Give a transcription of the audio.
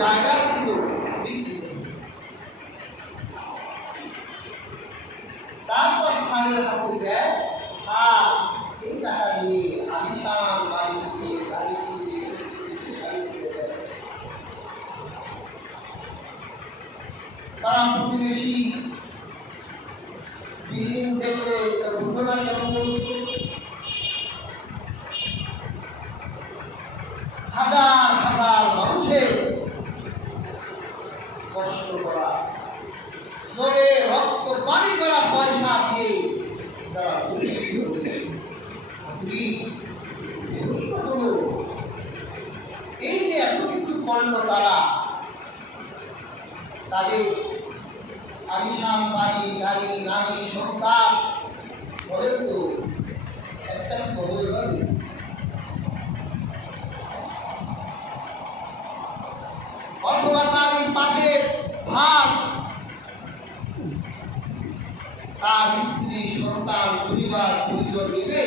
জায়গা ছিল তারপর স্যারের হাতে দেয় স্যার এই টাকা দিয়ে আলিশান বাড়ি। তারা ঘোষণা কেমন হাজার কষ্ট করা শ্রমে রক্ত পানি করা পয়সা দিয়ে তারা। এই যে এত কিছু পণ্য তারা, তাদের আলিশান বাড়ি গাড়ি নারী তার স্ত্রী সন্তান পরিবার পরিজন মিলে